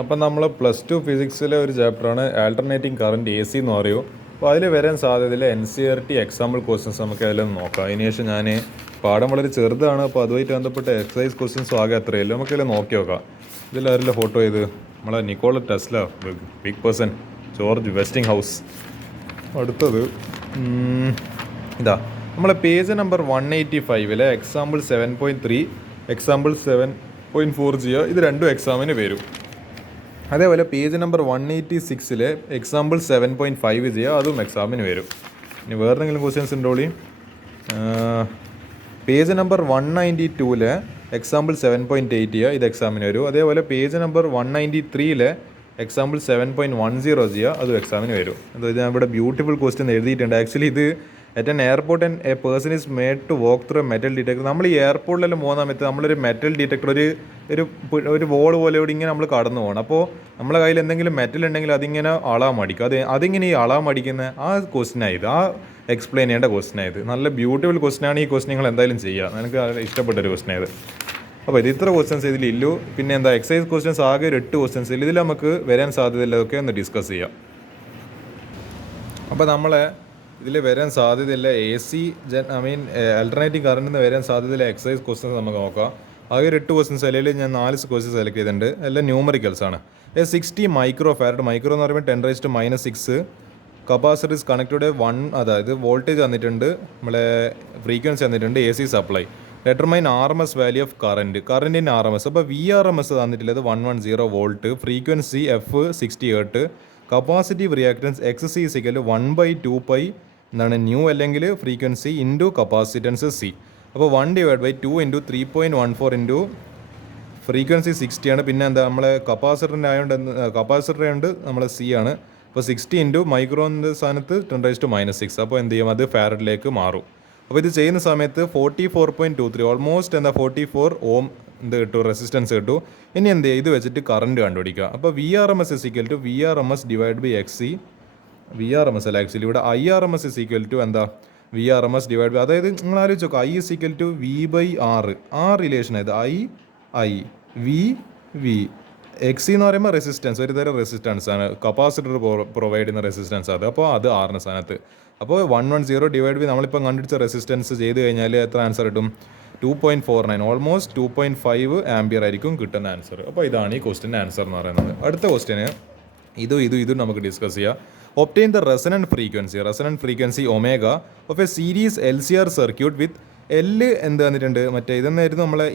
അപ്പം നമ്മൾ +2 ഫിസിക്സിലെ ഒരു ചാപ്റ്ററാണ് ആൾട്ടർനേറ്റിംഗ് കറണ്ട് എ സി എന്ന് പറയൂ. അപ്പോൾ അതിൽ വരാൻ സാധ്യതയില്ല NCERT എക്സാമ്പിൾ ക്വസ്റ്റ്യൻസ് നമുക്ക് അതിലൊന്ന് നോക്കാം. അതിനുശേഷം ഞാൻ പാഠം വളരെ ചെറുതാണ്, അപ്പോൾ അതുമായിട്ട് ബന്ധപ്പെട്ട എക്സസൈസ് ക്വസ്റ്റ്യൻസും ആകെ അത്രയല്ല, നമുക്കതിൽ നോക്കി നോക്കാം. ഇതിലാരല്ല ഫോട്ടോ ചെയ്ത് നമ്മളെ Nikola Tesla, big person, George Westinghouse. അടുത്തത് ഇതാ നമ്മളെ പേജ് നമ്പർ 185 എക്സാമ്പിൾ 7.3 എക്സാമ്പിൾ 7.4 ചെയ്യുക. ഇത് രണ്ടും എക്സാമിന് വരും. അതേപോലെ പേജ് നമ്പർ 186 എക്സാമ്പിൾ 7.5 ചെയ്യുക, അതും എക്സാമിന് വരും. ഇനി വേറെ എന്തെങ്കിലും ക്വസ്റ്റ്യൻസ് ഉണ്ടോളി. പേജ് നമ്പർ 192 എക്സാമ്പിൾ 7.8 ചെയ്യുക, ഇത് എക്സാമിന് വരും. അതേപോലെ പേജ് നമ്പർ 193 എക്സാമ്പിൾ 7.10 ചെയ്യുക, അതും എക്സാമിന് വരും. അതായത് ഞാൻ ഇവിടെ ബ്യൂട്ടിഫുൾ ക്വസ്റ്റ്യൻ എഴുതിയിട്ടുണ്ട്. ആക്ച്വലി ഇത് at an airport and a person is made to walk through a metal detector. നമ്മൾ ഈ എയർപോർട്ടിലെല്ലാം പോകുന്ന സമയത്ത് നമ്മളൊരു മെറ്റൽ ഡിറ്റക്ടർ ഒരു വോൾ പോലെ ഇവിടെ ഇങ്ങനെ നമ്മൾ കടന്നു പോകണം. അപ്പോൾ നമ്മളെ കയ്യിൽ എന്തെങ്കിലും മെറ്റൽ ഉണ്ടെങ്കിൽ അതിങ്ങനെ അളാൻ മടിക്കും. അതിങ്ങനെ ഈ അളാൻ മടിക്കുന്ന ആ ക്വസ്റ്റ്യനായത്, ആ എക്സ്പ്ലെയിൻ ചെയ്യേണ്ട ക്വസ്റ്റ്യനായത്. നല്ല ബ്യൂട്ടിഫുൾ ക്വസ്റ്റ്യനാണ്. ഈ ക്വസ്റ്റ്യൻ നിങ്ങൾ എന്തായാലും ചെയ്യുക. എനിക്ക് ഇഷ്ടപ്പെട്ടൊരു ക്വസ്റ്റ്യനായത്. അപ്പോൾ ഇത് ഇത്ര ക്വസ്റ്റ്യൻസ് ഇതിലില്ലു. പിന്നെ എന്താ എക്സസൈസ് ക്വസ്റ്റ്യൻസ് ആകെ ഒരു 8 ക്വസ്റ്റ്യൻസ് ഇതിൽ നമുക്ക് വരാൻ സാധ്യതയുള്ളതൊക്കെ ഒന്ന് ഡിസ്കസ് ചെയ്യാം. അപ്പോൾ നമ്മളെ ഇതിൽ വരാൻ സാധ്യതയില്ല ആൾട്ടർനേറ്റീവ് കറണ്ടിൽ വരാൻ സാധ്യതയില്ല എക്സസൈസ് ക്വസ്റ്റ്യൻസ് നമുക്ക് നോക്കാം. ആകെ ഒരു 8 ക്വസ്റ്റ്യൻസ് അല്ലെങ്കിൽ ഞാൻ 4 ക്വസ്റ്റ്യൻസ് സെലക്ട് ചെയ്തിട്ടുണ്ട്. എല്ലാം ന്യൂമറിക്കൽസ് ആണ്. 60 മൈക്രോ ഫാരഡ്, മൈക്രോ എന്ന് പറയുമ്പോൾ 10⁻⁻�6 കപ്പാസിറ്റർ ഇസ് കണക്റ്റഡ് 1, അതായത് വോൾട്ടേജ് തന്നിട്ടുണ്ട്, നമ്മളെ ഫ്രീക്വൻസി തന്നിട്ടുണ്ട്, AC supply. Determine RMS value of കറണ്ടിൻ്റെ RMS. അപ്പോൾ VRMS തന്നിട്ടുള്ളത് 110 volt, frequency F 60 hertz, capacitive reactance XC = 1/2π എന്താണ് ന്യൂ, അല്ലെങ്കിൽ ഫ്രീക്വൻസി ഇൻറ്റു കപ്പാസിറ്റൻസ് C. അപ്പോൾ 1/2 × 3.14 ഫ്രീക്വൻസി 60 ആണ്. പിന്നെ എന്താ നമ്മളെ കപ്പാസിറ്ററിൻ്റെ ആയതുകൊണ്ട് നമ്മളെ C ആണ്. അപ്പോൾ 60 ഇൻറ്റു മൈക്രോൻ്റെ സ്ഥാനത്ത് 10⁻⁻�6. അപ്പോൾ എന്ത് ചെയ്യും, അത് ഫാരഡിലേക്ക് മാറും. അപ്പോൾ ഇത് ചെയ്യുന്ന സമയത്ത് 44.23 ഓൾമോസ്റ്റ് 44 ഓം കിട്ടും, റെസിസ്റ്റൻസ് കിട്ടും. ഇനി എന്ത് ചെയ്യുക, ഇത് വെച്ചിട്ട് കറണ്ട് കണ്ടുപിടിക്കുക. അപ്പോൾ VRMS = VRMS / XC. VRMS അല്ല ആക്ച്വലി ഇവിടെ IRMS = എന്താ VRMS / അതായത് നിങ്ങൾ ആലോചിച്ച് നോക്കുക, I = V/R. ആ റിലേഷൻ ആയത് I V XC എന്ന് പറയുമ്പോൾ റെസിസ്റ്റൻസ്, ഒരു തരം റെസിസ്റ്റൻസ് ആണ്, കപ്പാസിറ്റർ പ്രൊവൈഡ് ചെയ്യുന്ന റെസിസ്റ്റൻസ് അത്. അപ്പോൾ അത് R സ്ഥാനത്ത്. അപ്പോൾ 110 നമ്മളിപ്പോൾ കണ്ടുപിടിച്ച റെസിസ്റ്റൻസ് ചെയ്ത് കഴിഞ്ഞാൽ എത്ര ആൻസർ കിട്ടും, 2.49, ഓൾമോസ്റ്റ് 2.5 ആംപിയർ ആയിരിക്കും കിട്ടുന്ന ആൻസർ. അപ്പോൾ ഇതാണ് ഈ ക്വസ്റ്റിൻ്റെ ആൻസർ എന്ന് പറയുന്നത്. അടുത്ത ക്വസ്റ്റിന് ഇതും നമുക്ക് ഡിസ്കസ് ചെയ്യാം. Obtain the resonant frequency omega of A series LCR circuit with L എന്ത് തന്നിട്ടുണ്ട്, മറ്റേ ഇതെന്നായിരുന്നു നമ്മളെ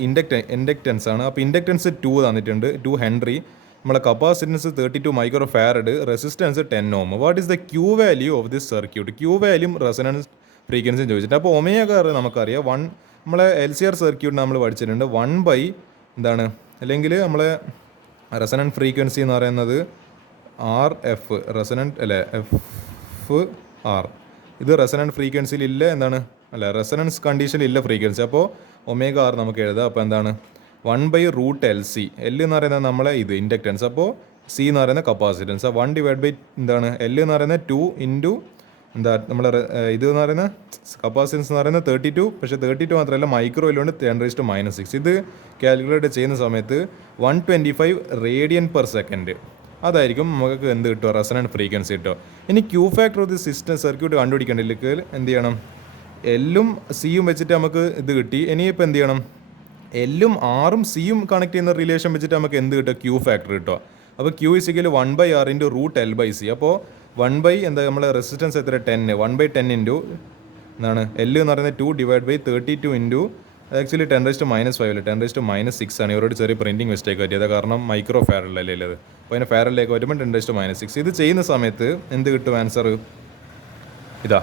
ഇൻഡക്റ്റൻസ് ആണ്. അപ്പോൾ ഇൻഡക്റ്റൻസ് 2 തന്നിട്ടുണ്ട്, 2 ഹെൻറി. നമ്മളെ capacitance 32 micro farad, resistance 10 ohm. What is the Q value of this circuit? Q വാല്യൂം റെസൊണൻസ് ഫ്രീക്വൻസിയും ചോദിച്ചിട്ട്. അപ്പോൾ ഒമേഗ നമുക്കറിയാം, നമ്മളെ LCR സർക്യൂട്ട് നമ്മൾ പഠിച്ചിട്ടുണ്ട് 1 എന്താണ്, അല്ലെങ്കിൽ നമ്മളെ റെസൊണൻറ്റ് ഫ്രീക്വൻസി എന്ന് പറയുന്നത് RF, റെസൊണൻറ്റ് അല്ലേ, FR. ഇത് റെസൊണൻറ്റ് ഫ്രീക്വൻസിയിൽ ഇല്ല, എന്താണ് അല്ല റെസൊണൻസ് കണ്ടീഷനിൽ ഇല്ല ഫ്രീക്വൻസി. അപ്പോൾ ω/R നമുക്ക് എഴുതാം. അപ്പോൾ എന്താണ് 1/√LC. L എന്ന് പറയുന്നത് നമ്മളെ ഇത് ഇൻഡക്റ്റൻസ്, അപ്പോൾ C എന്ന് പറയുന്നത് കപ്പാസിറ്റൻസ്. 1/ എന്താണ് L എന്ന് പറയുന്നത് 2 ഇൻറ്റു എന്താ നമ്മളെ ഇത് എന്ന് പറയുന്നത് കപ്പാസിറ്റൻസ് എന്ന് പറയുന്നത് 32, പക്ഷേ 32 മാത്രമല്ല മൈക്രോയിലുണ്ട് 10⁻⁻�6. ഇത് കാൽക്കുലേറ്റ് ചെയ്യുന്ന സമയത്ത് 125 റേഡിയൻ/സെക്കൻഡ് അതായിരിക്കും നമുക്ക് എന്ത് കിട്ടുക, റെസൊണൻറ്റ് ഫ്രീക്വൻസി കിട്ടുക. ഇനി Q factor of the system circuit കണ്ടുപിടിക്കേണ്ടതിലേക്ക് എന്ത് ചെയ്യണം, L-ഉം C-യും വെച്ചിട്ട് നമുക്ക് ഇത് കിട്ടി. ഇനിയിപ്പോൾ എന്ത് ചെയ്യണം, L-ഉം R-ഉം C-യും കണക്ട് ചെയ്യുന്ന റിലേഷൻ വെച്ചിട്ട് നമുക്ക് എന്ത് കിട്ടുക, Q ഫാക്ടർ കിട്ടുക. അപ്പോൾ Q = 1/R × √L/C. അപ്പോൾ 1 എന്താ നമ്മളെ റെസിസ്റ്റൻസ് എത്ര, 10, 1/10 ഇൻറ്റു എന്താണ് L എന്ന് പറയുന്നത് 2/32 ഇൻറ്റു ആക്ച്വലി 10⁻⁻5 അല്ല 10⁻⁻6 ആണ്. ഇവരോട് ചെറിയ പ്രിൻറ്റിങ് മിസ്റ്റേക്ക് പറ്റിയത്, കാരണം മൈക്രോ ഫാരഡിലല്ലേ ഉള്ളത്. അപ്പോൾ അതിന് ഫാരഡിലേക്ക് വരുമ്പോൾ 10⁻⁻6. ഇത് ചെയ്യുന്ന സമയത്ത് എന്ത് കിട്ടും ആൻസർ, ഇതാ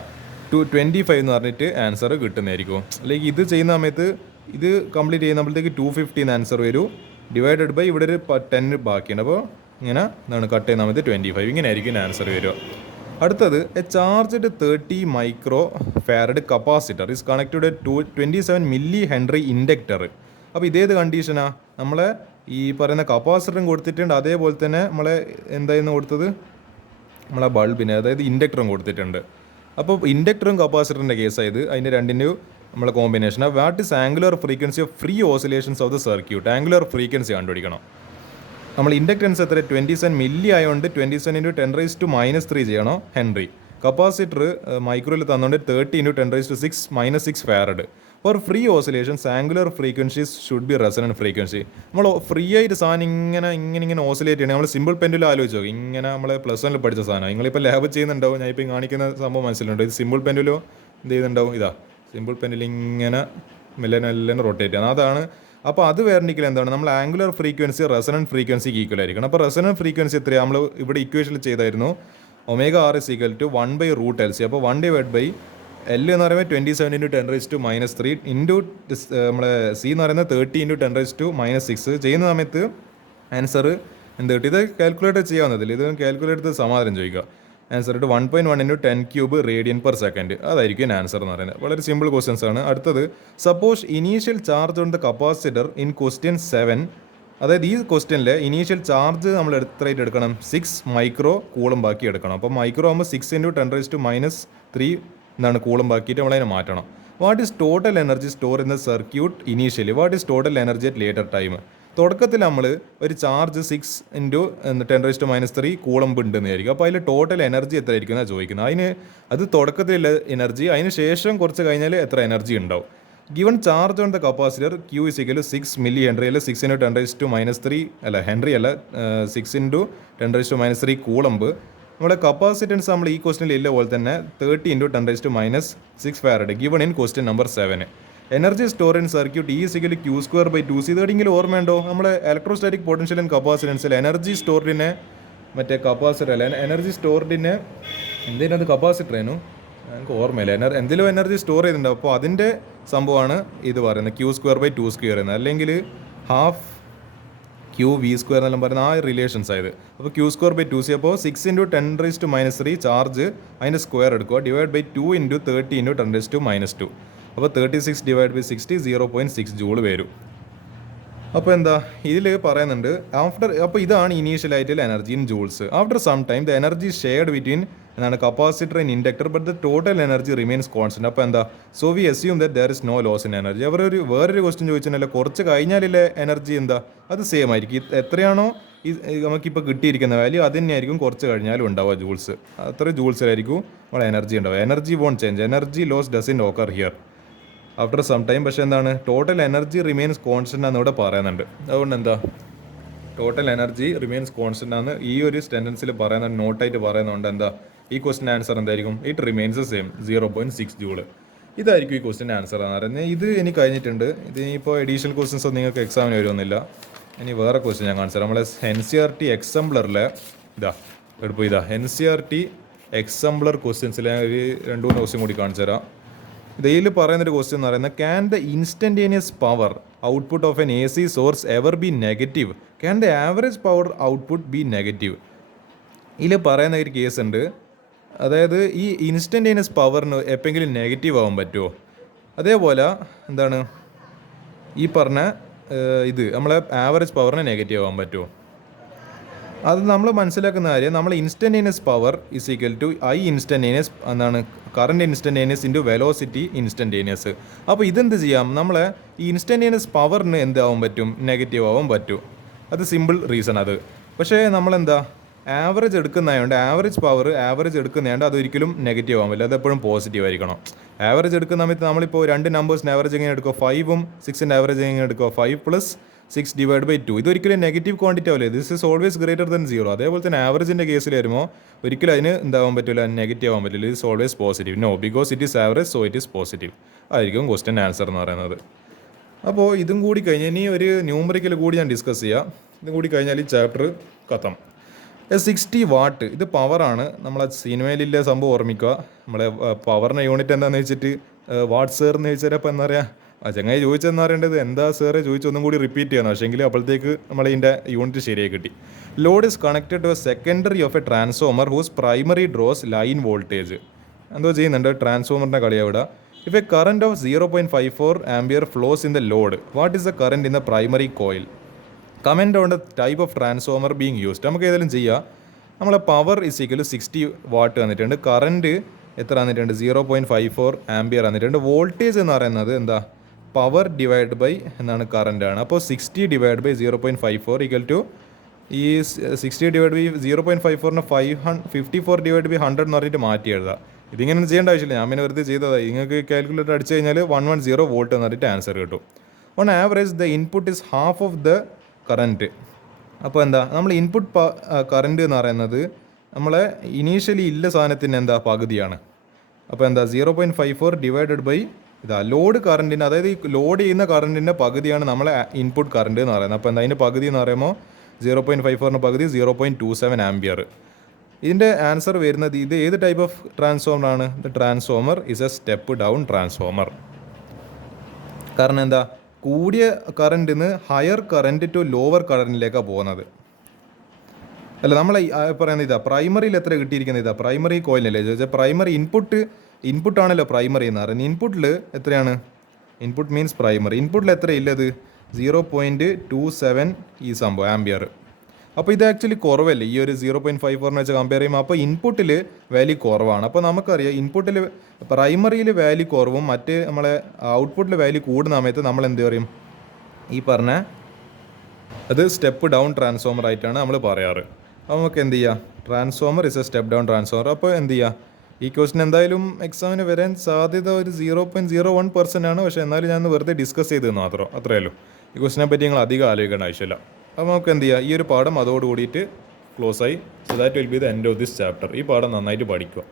225 എന്ന് പറഞ്ഞിട്ട് ആൻസർ കിട്ടുന്നതായിരിക്കും. അല്ലെങ്കിൽ ഇത് ചെയ്യുന്ന സമയത്ത് ഇത് കംപ്ലീറ്റ് ചെയ്യുമ്പോഴത്തേക്ക് 250 ആൻസർ വരും, ഡിവൈഡഡ് ബൈ ഇവിടെ ഒരു 10 ബാക്കിയുണ്ട്. അപ്പോൾ ഇങ്ങനെ എന്താണ് കട്ട് ചെയ്യുന്ന സമയത്ത് 25, ഇങ്ങനെ ആയിരിക്കും ആൻസർ വരിക. അടുത്തത് a charged 30 micro farad capacitor is connected to 27 milli henry inductor. അപ്പോൾ ഇതേത് കണ്ടീഷനാണ്, നമ്മളെ ഈ പറയുന്ന കപ്പാസിറ്ററും കൊടുത്തിട്ടുണ്ട്, അതേപോലെ തന്നെ നമ്മളെ എന്തായിരുന്നു കൊടുത്തത്, നമ്മളെ ബൾബിന് അതായത് ഇൻഡക്ടറും കൊടുത്തിട്ടുണ്ട്. അപ്പോൾ ഇൻഡക്ടറും കപ്പാസിറ്ററിൻ്റെ കേസായത്, അതിൻ്റെ രണ്ടിൻ്റെയും നമ്മളെ കോമ്പിനേഷനാണ്. What is angular frequency of free oscillations of the circuit? Angular frequency കണ്ടുപിടിക്കണം. നമ്മൾ ഇൻഡക്റ്റൻസ് എത്ര 27 മില്ലി ആയതുകൊണ്ട് 27 × 10⁻³ ചെയ്യണോ ഹെൻറി. കപ്പാസിറ്റർ മൈക്രോയിൽ തന്നുകൊണ്ട് 30 × 10⁻⁶ -6 farad. Four free oscillations angular frequencies should be resonant frequency. നമ്മൾ ഫ്രീ ആയിട്ട് സാധനം ഇങ്ങനെ ഓസിലേറ്റ് ചെയ്യണം. നമ്മൾ സിമ്പിൾ പെൻഡുലം ആലോചിച്ച് നോക്കി. ഇങ്ങനെ നമ്മൾ +1 പഠിച്ച സാധനം നിങ്ങളിപ്പോൾ ലാബ് ചെയ്യുന്നുണ്ടാവും. ഞാൻ ഇപ്പോൾ കാണിക്കുന്ന സംഭവം മനസ്സിലുണ്ട്. ഇത് സിമ്പിൾ പെൻഡുലോ എന്ത് ചെയ്യുന്നുണ്ടാവും? ഇതാ സിമ്പിൾ പെൻഡിൽ ഇങ്ങനെ മെല്ലെ റൊട്ടേറ്റ് ചെയ്യണം. അതാണ്. അപ്പോൾ അത് വേറെങ്കിൽ എന്താണ്, നമ്മൾ ആംഗുലർ ഫ്രീക്വൻസി റെസണൻറ്റ് ഫ്രീക്വൻസിക്ക് ഈക്വൽ ആയിരിക്കണം. അപ്പോൾ റെസണൻറ്റ് ഫ്രീക്വൻസി എത്രയാണ്? നമ്മൾ ഇവിടെ ഇക്വേഷനിൽ ചെയ്തായിരുന്നു ω/r = 1/√LC. അപ്പോൾ 1/L എന്ന് പറയുമ്പോൾ 27 × 10⁻³ ഇൻറ്റു നമ്മളെ സി എന്ന് പറയുന്നത് 30 × 10⁻⁶. ചെയ്യുന്ന സമയത്ത് ആൻസർ എന്ത് കിട്ടും? ഇത് കാൽക്കുലേറ്റ് ചെയ്യാവുന്നതില്ല. ഇത് കാൽക്കുലേറ്റ് സമാധാനം ചോദിക്കുക. ആൻസർ ഇട്ട് 1.1 × 10³ radian/s. അതായിരിക്കും ആൻസർ എന്ന് പറയുന്നത്. വളരെ സിമ്പിൾ ക്വസ്റ്റ്യൻസ് ആണ്. അടുത്തത്, suppose initial charge on the capacitor in question 7. അതായത് ഈ ക്വസ്റ്റ്യനിലെ ഇനീഷ്യൽ ചാർജ് നമ്മൾ എത്രയായിട്ട് എടുക്കണം? 6 മൈക്രോ കൂളം ബാക്കി എടുക്കണം. അപ്പോൾ മൈക്രോ ആകുമ്പോൾ 6 × 10⁻³ എന്താണ് കൂളം ബാക്കിയിട്ട് നമ്മളതിനെ മാറ്റണം. What is total energy store in the circuit initially? What is total energy at later time? തുടക്കത്തിൽ നമ്മൾ ഒരു ചാർജ് 6 × 10⁻³ കൂളംബ് ഉണ്ടെന്ന് വിചാരിക്കും. അപ്പോൾ അതിൽ ടോട്ടൽ എനർജി എത്ര ആയിരിക്കും എന്നാണ് ചോദിക്കുന്നത്. അത് തുടക്കത്തിലുള്ള എനർജി, അതിന് ശേഷം കുറച്ച് കഴിഞ്ഞാൽ എത്ര എനർജി ഉണ്ടാവും. Given charge on the capacitor Q = 6 milli Henry അല്ല 6 × 10⁻³ അല്ല ഹെൻറി അല്ല 6 × 10⁻³ കൂളംബ്. നമ്മുടെ കപ്പാസിറ്റൻസ് നമ്മൾ ഈ ക്വസ്റ്റിനിൽ ഇല്ല പോലെ തന്നെ 30 × 10⁻⁶ farad given in question number 7. Energy store in circuit E = Q² (2C). ഇതെങ്കിലും ഓർമ്മയുണ്ടോ? നമ്മുടെ ഇലക്ട്രോസ്റ്റാറ്റിക് പൊട്ടൻഷ്യൽ ആൻഡ് കപ്പാസിറ്റൻസിൽ എനർജി സ്റ്റോർഡിനെ മറ്റേ കപ്പാസിറ്റർ അല്ല എനർജി സ്റ്റോർഡിനെ എന്തിനത് കപ്പാസിറ്ററേനു എനിക്ക് ഓർമ്മയില്ല. എന്തെങ്കിലും എനർജി സ്റ്റോർ ചെയ്തിട്ടുണ്ടാവും. അപ്പോൾ അതിൻ്റെ സംഭവമാണ് ഇത് പറയുന്നത് Q² എന്നത്, അല്ലെങ്കിൽ ½ QV² എന്നെല്ലാം പറയുന്ന ആ റിലേഷൻസ് ആയത്. അപ്പോൾ Q² അപ്പോൾ 6 × 10⁻³ ചാർജ് അതിൻ്റെ സ്ക്വയർ എടുക്കുക /2 × 30 × 10⁻². അപ്പോൾ 36 / 60 0.6 ജൂൾ വരും. അപ്പോൾ എന്താ ഇതിൽ പറയുന്നുണ്ട് അപ്പോൾ ഇതാണ് ഇനീഷ്യലായിട്ടുള്ള energy in joules. After some time the energy shared between എന്നാണ് capacitor and inductor but the total energy remains constant. അപ്പോൾ എന്താ, so we assume that there is no loss in energy. വേറൊരു ക്വസ്റ്റ്യൻ ചോദിച്ചിട്ടുണ്ടല്ലോ, കുറച്ച് കഴിഞ്ഞാലില്ലേ എനർജി എന്താ അത് same ആയിരിക്കും. എത്രയാണോ നമുക്കിപ്പോൾ കിട്ടിയിരിക്കുന്ന വാല്യൂ അത് തന്നെയായിരിക്കും കുറച്ച് കഴിഞ്ഞാലും ഉണ്ടാവുക ജൂൾസ്. അത്ര ജൂൾസിലായിരിക്കും നമ്മുടെ എനർജി ഉണ്ടാവുക. Energy won't change, energy loss doesn't occur here after some time. പക്ഷേ എന്താണ്, ടോട്ടൽ എനർജി റിമെയിൻസ് കോൺസ്റ്റന്റ് ആണെന്ന് ഇവിടെ പറയുന്നുണ്ട്. അതുകൊണ്ട് എന്താ ടോട്ടൽ എനർജി റിമെയിൻസ് കോൺസ്റ്റന്റ് ആണ് ഈ ഒരു സെന്റൻസിൽ പറയുന്നുണ്ട്, നോട്ടായിട്ട് പറയുന്നുണ്ട്. എന്താ ഈ ക്വസ്റ്റിൻ്റെ ആൻസർ എന്തായിരിക്കും? It remains same 0.6 joule. ഇതായിരിക്കും ഈ ക്വസ്റ്റിൻ്റെ ആൻസർ എന്ന് പറയുന്നത്. ഇത് ഇനി കഴിഞ്ഞിട്ടുണ്ട്. ഇത് ഇനിയിപ്പോൾ എഡീഷണൽ ക്വസ്റ്റ്യൻസ് നിങ്ങൾക്ക് എക്സാമിന് വരുമൊന്നുമില്ല. ഇനി വേറെ ക്വസ്റ്റ്യൻ ഞാൻ കാണിച്ചു തരാം. നമ്മളെ NCERT എക്സംപ്ലറിലെ ഇതാ NCERT എക്സംപ്ലർ ക്വസ്റ്റ്യൻസിലെ ഒരു 2-3 ക്വസ്റ്റ്യൻ കൂടി കാണിച്ചു തരാം. ഇതിൽ പറയുന്നൊരു ക്വസ്റ്റ്യൻ എന്ന് പറയുന്നത്, can the instantaneous power output of N AC source ever B negative? Can the average power output B negative? ഇതിൽ പറയുന്ന ഒരു കേസ് ഉണ്ട്. അതായത് ഈ ഇൻസ്റ്റൻറ്റേനിയസ് പവറിന് എപ്പോഴെങ്കിലും നെഗറ്റീവ് ആവാൻ പറ്റുമോ? അതേപോലെ എന്താണ് ഈ പറഞ്ഞ ഇത് നമ്മളെ ആവറേജ് പവറിന് നെഗറ്റീവ് ആവാൻ പറ്റുമോ? അത് നമ്മൾ മനസ്സിലാക്കുന്ന കാര്യം, നമ്മൾ ഇൻസ്റ്റൻറ്റേനിയസ് പവർ = I ഇൻസ്റ്റൻറ്റേനിയസ് എന്താണ് current instantaneous into velocity instantaneous. അപ്പോൾ ഇതെന്ത് ചെയ്യാം, നമ്മളെ ഈ ഇൻസ്റ്റൻറ്റേനിയസ് പവറിന് എന്താവാൻ പറ്റും? നെഗറ്റീവ് ആവാൻ പറ്റും. അത് സിമ്പിൾ റീസൺ അത്. പക്ഷേ നമ്മളെന്താ ആവറേജ് എടുക്കുന്നതായതുകൊണ്ട് ആവറേജ് എടുക്കുന്നതായതുകൊണ്ട് അതൊരിക്കലും നെഗറ്റീവ് ആവാൻ പറ്റില്ല. അതെപ്പോഴും പോസിറ്റീവ് ആയിരിക്കണം. ആവറേജ് എടുക്കുന്ന സമയത്ത് നമ്മളിപ്പോൾ 2 നമ്പേഴ്സിൻ്റെ ആവറേജ് എങ്ങനെ എടുക്കുക? 5ഉം 6ൻ്റെ ആവറേജ് എങ്ങനെ എടുക്കുക? 5 + 6 / 2. ഇതൊരിക്കലും നെഗറ്റീവ് ക്വാണ്ടിറ്റി ആവില്ല. This is always greater then 0. അതേപോലെ തന്നെ ആവറേജിൻ്റെ കേസിൽ വരുമ്പോൾ ഒരിക്കലും അതിന് എന്താവാൻ പറ്റില്ല, നെഗറ്റീവ് ആവാൻ പറ്റില്ല. It is always positive. No, because it is average, so it is positive ആയിരിക്കും ക്വസ്റ്റ്യൻ ആൻസർ എന്ന് പറയുന്നത്. അപ്പോൾ ഇതും കൂടി കഴിഞ്ഞ് ഇനി ഒരു ന്യൂമറിക്കൽ കൂടി ഞാൻ ഡിസ്കസ് ചെയ്യാം. ഇതും കൂടി കഴിഞ്ഞാൽ ഈ ചാപ്റ്റർ ഖത്തം. 60 വാട്ട് ഇത് പവറാണ്. നമ്മളെ സിനിമയിലില്ല സംഭവം ഓർമ്മിക്കുക. നമ്മളെ പവറിൻ്റെ യൂണിറ്റ് എന്താണെന്ന് വെച്ചിട്ട് വാട്ട് സേർ എന്ന് ചോദിച്ചാൽ അപ്പോൾ എന്താ പറയുക, ചങ്ങായി ചോദിച്ചതെന്ന് പറയേണ്ടത് എന്താ സാറേ ചോദിച്ചൊന്നും കൂടി റിപ്പീറ്റ് ചെയ്യണം. പക്ഷേങ്കിൽ അപ്പോഴത്തേക്ക് നമ്മളതിൻ്റെ യൂണിറ്റ് ശരിയായി കിട്ടി. Load is connected to a secondary of a transformer whose primary draws line voltage. എന്തോ ചെയ്യുന്നുണ്ട്, ട്രാൻസ്ഫോമറിൻ്റെ കളിയാവിടെ. If a current of 0.54 ampere flows in the load, what is the current in the primary coil? Comment on the type of transformer being used. നമുക്ക് ഏതെങ്കിലും ചെയ്യാം. നമ്മളെ power = 60 what തന്നിട്ടുണ്ട്, current എത്ര തന്നിട്ടുണ്ട്? 0.54 ആംപിയർ തന്നിട്ടുണ്ട്. വോൾട്ടേജ് എന്ന് പറയുന്നത് എന്താ, പവർ ഡിവൈഡ് ബൈ എന്താണ് കറൻ്റ് ആണ്. അപ്പോൾ 60 / 0.54 = ഈ 60 ഡിവൈഡ് ബൈ 0.54 54 ഡിവൈഡ് ബൈ 100 എന്ന് പറഞ്ഞിട്ട് മാറ്റി എഴുതാം. ഇതിങ്ങനെ ചെയ്യേണ്ട ആവശ്യമില്ല, ഞാൻ പിന്നെ വെറുതെ ചെയ്തതാണ്. നിങ്ങൾക്ക് കാൽക്കുലേറ്റർ അടിച്ചു കഴിഞ്ഞാൽ 110 വോൾട്ട് എന്ന് പറഞ്ഞിട്ട് ആൻസർ കിട്ടും. On average the input is half of the current. അപ്പോൾ എന്താ നമ്മൾ ഇൻപുട്ട് കറൻറ്റ് എന്ന് പറയുന്നത് നമ്മളെ ഇനീഷ്യലി ഇല്ല സാധനത്തിന് എന്താ പകുതിയാണ്. അപ്പോൾ എന്താ 0.54 ഡിവൈഡഡ് ബൈ ഇതാ ലോഡ് കറൻറ്റിൻ്റെ, അതായത് ഈ ലോഡ് ചെയ്യുന്ന കറൻറ്റിൻ്റെ പകുതിയാണ് നമ്മളെ ഇൻപുട്ട് കറൻറ്റ് എന്ന് പറയുന്നത്. അപ്പോൾ എന്താ അതിൻ്റെ പകുതി എന്ന് പറയുമ്പോൾ 0.54 പകുതി 0.27 ആംബിയർ. ഇതിൻ്റെ ആൻസർ വരുന്നത് ഇത് ഏത് ടൈപ്പ് ഓഫ് ട്രാൻസ്ഫോമർ ആണ്? The transformer is A step down transformer. കാരണം എന്താ കൂടിയ കറൻറ്റിൽ നിന്ന് ഹയർ കറൻറ്റ് ടു ലോവർ കറൻറ്റിലേക്കാണ് പോകുന്നത്. അല്ല നമ്മൾ പറയുന്നത് ഇതാ പ്രൈമറിയിൽ എത്ര കിട്ടിയിരിക്കുന്നത്, ഇതാ പ്രൈമറി കോയിലല്ലേ ചോദിച്ചാൽ പ്രൈമറി ഇൻപുട്ടാണല്ലോ പ്രൈമറി എന്ന് പറയുന്നത്. ഇൻപുട്ടിൽ എത്രയാണ്? Input means primary. ഇൻപുട്ടിൽ എത്ര ഇല്ലത്? 0.27 ഈ സംഭവം ആംബിയർ. അപ്പോൾ ഇത് ആക്ച്വലി കുറവല്ലേ ഈ ഒരു 0.54 വെച്ച് കമ്പയർ ചെയ്യുമ്പോൾ. അപ്പോൾ ഇൻപുട്ടിൽ വാല്യൂ കുറവാണ്. അപ്പോൾ നമുക്കറിയാം ഇൻപുട്ടിൽ പ്രൈമറിയിൽ വാല്യൂ കുറവും മറ്റ് നമ്മളെ ഔട്ട്പുട്ടിൽ വാല്യൂ കൂടുന്ന സമയത്ത് നമ്മൾ എന്ത് പറയും? ഈ പറഞ്ഞ അത് സ്റ്റെപ്പ് ഡൗൺ ട്രാൻസ്ഫോമർ ആയിട്ടാണ് നമ്മൾ പറയാറ്. അപ്പോൾ നമുക്ക് എന്ത് ചെയ്യുക? Transformer is A step down transformer. അപ്പോൾ എന്ത് ചെയ്യുക? ഈ ക്വസ്റ്റൻ എന്തായാലും എക്സാമിന് വരാൻ സാധ്യത ഒരു 0.01% ആണ്. പക്ഷേ എന്നാലും ഞാൻ വെറുതെ ഡിസ്കസ് ചെയ്തെന്ന് മാത്രം, അത്രയേ ഉള്ളൂ. ഈ ക്വസ്റ്റിനെ പറ്റി നിങ്ങൾ അധികം ആലോചിക്കേണ്ട ആവശ്യമില്ല. അപ്പോൾ നമുക്ക് എന്ത് ചെയ്യുക? ഈ ഒരു പാഠം അതോട് കൂടിയിട്ട് ക്ലോസ് ആയി. So that will be the end of this chapter. ഈ പാഠം നന്നായിട്ട് പഠിക്കുക.